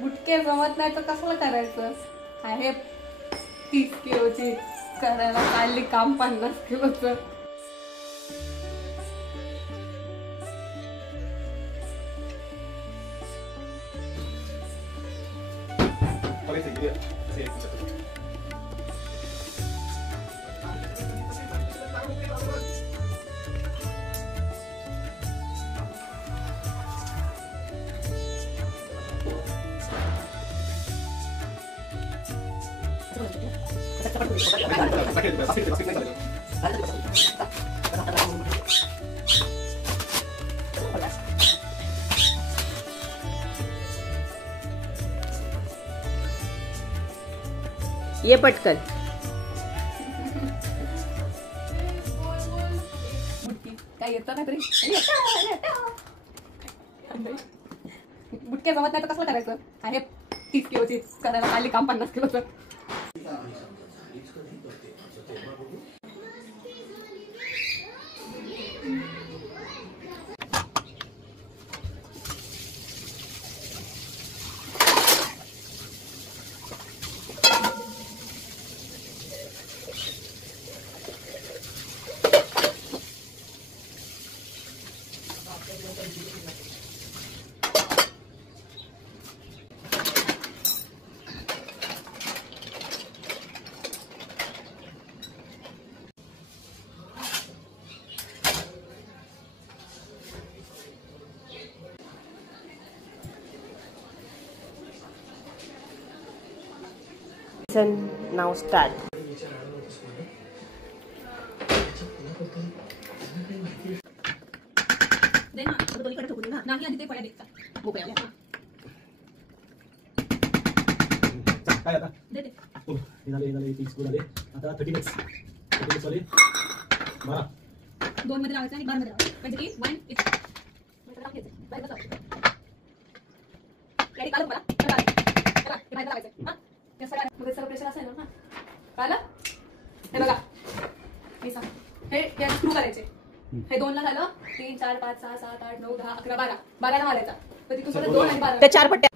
बुटके जमत नाही तर कसलं करायचं? आहे 30 किलोची, करायला काढली काम 50 किलोचं. ये पटकन. काय येतं ना तरी बुटके जमत नाही तर कसलं करायचं? आहे 30 किलोची, करायला काढली काम 50 किलोचं. Now start. दे ना, दोन्हीकडे ठोकून ना. नाही आधी ते पळ्या देतात. मोकळ्या. काय आता? दे दे. हे झाले 30 झाले. आता 30 वाले 12. 2 मध्ये लावायचं आणि 12 मध्ये लावायचं. म्हणजे की 1 1 बाहेर बसा. रेडी काढून मला. चला. हे बाहेर लावायचं. हां. ते सगळं प्रेशर असेल ना. कळलं? हे बघा. मी सांग. हे स्क्रू करायचे. हे 2 ला झालं. 3 4 5 6 7 8 9 10 11 12. 12 ला मारायचा. तर तिथून 2 आणि 12. त्या 4 पट्ट्या